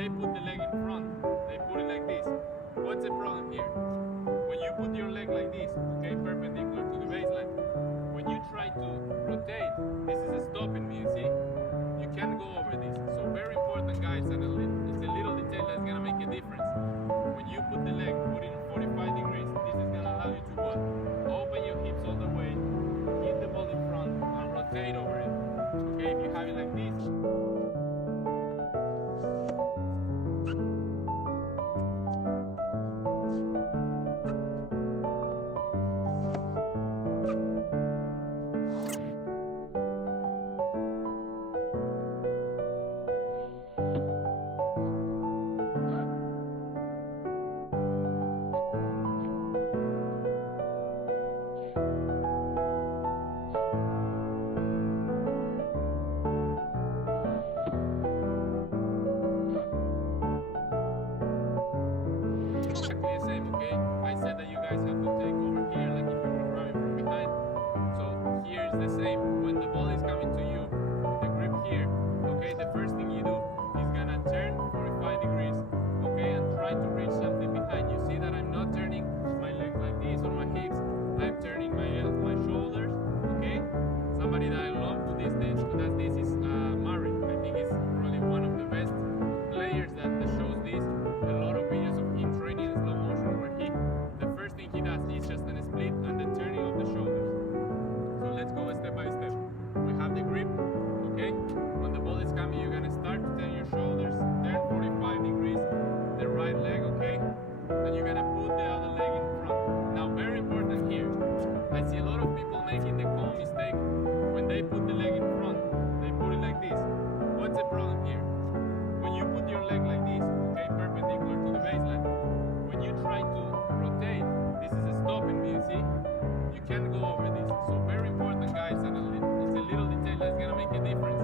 they put the leg in front, they put it like this. What's the problem here? When you put your leg like this, okay, perpendicular to the baseline, when you try to rotate, this is a stopping me, you see? You can't go over this. So very important, guys, and it's a little detail that's gonna make a difference. When you put the leg, put it in 45 degrees, this is gonna allow you to what? Open your hips all the way, hit the ball in front, and rotate over it. Okay, if you have it like this, exactly the same, okay? I said that you guys have to take over here like if you were grabbing from behind. So here is the same. When the ball is coming to you with the grip here, okay, the first thing you do is gonna turn 45 degrees, okay, and try to reach something behind. You see that I'm not turning my legs like this or my hips, I'm turning my shoulders, okay? Somebody that I love to this day, who does this is Murray. I think he's probably one of the best players that shows this. A lot of videos of him training in slow motion where the first thing he does is just a split and the turning of the shoulders. So let's go step by step. We have the grip, okay? When the ball is coming, you're gonna start to turn your shoulders, turn 45 degrees, the right leg, okay? And you're gonna put the other leg in front. Now, very important here, I see a lot of people making the common mistake when they put the leg in front, they put it like this. What's the problem here? When you put your leg like this, okay, perpendicular to the baseline, when you try to rotate, this is a stopping me, you see? You can't go over this. So very important, guys, and it's a little detail that's gonna make a difference.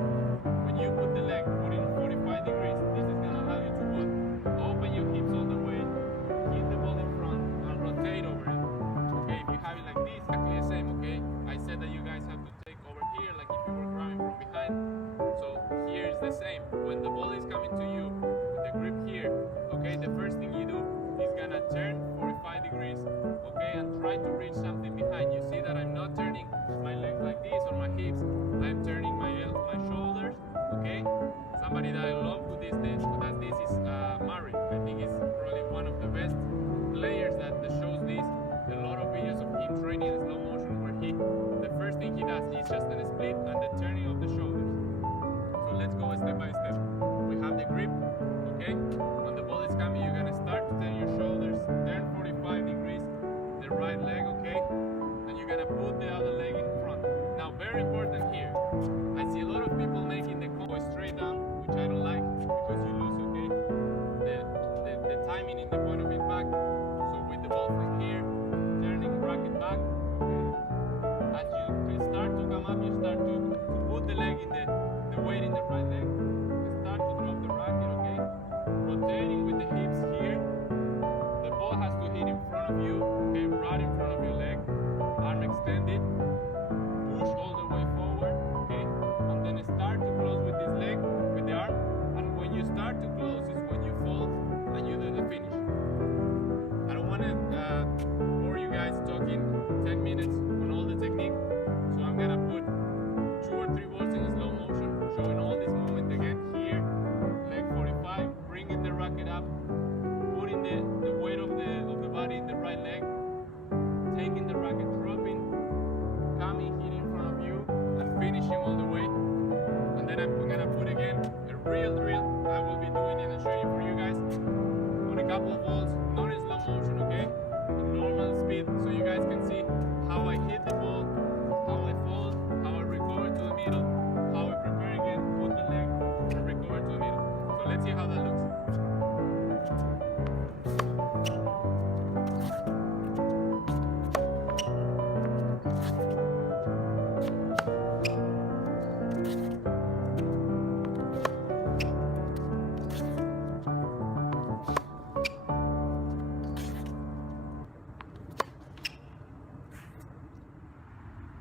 When you put the leg, put it in 45 degrees, this is gonna allow you to what? Open your hips all the way, hit the ball in front, and rotate over it. Okay, if you have it like this, exactly the same, okay? I said that you guys have to take over here like if you were grabbing from behind. So here is the same. When the ball is coming to you with the grip here, okay, the first thing you do is gonna turn 45 degrees, okay, and try to reach something behind. You see that I'm not turning my legs like this or my hips, I'm turning my shoulders, okay? Somebody that I love who does this is Murray. I think he's probably one of the best players that shows this. A lot of videos of him training in slow motion where the first thing he does is just a split and the turning of the shoulders. So let's go step by step. We have the grip, okay? When the ball is coming, you're gonna start to turn your shoulders, turn 45 degrees, the right leg, okay? And you're gonna put the other leg in front. Now, very important here, I see a lot of people making the combo straight down, which I don't like because you lose, okay? The timing in the point of impact. So with the ball from here, turning racket back, okay? As you start to come up, you start to put the leg in the weight in the right leg. Start to drop the racket, okay? Rotating with the hips here. The ball has to hit in front of you, okay? Right in front of your leg. Arm extended. Push all the way forward, okay? And then start to close with this leg, with the arm. And when you start to close is when you fold and you do the finish. I don't want to bore you guys talking 10 minutes on all the technique. So I'm gonna put 2 or 3 balls in slow motion, showing all this movement again. Here, leg 45, bringing the racket up, putting the weight of the body in the right leg, taking the racket, dropping, coming, hitting in front of you, and finishing all the way. And then I'm gonna put again a real drill. I will be doing it and showing for you guys on a couple of balls, not in slow motion, okay? In normal speed, so you guys can see how I hit the ball, how I fold, how I recover to the middle, how I prepare again, put the leg, and recover to the middle. So let's see how that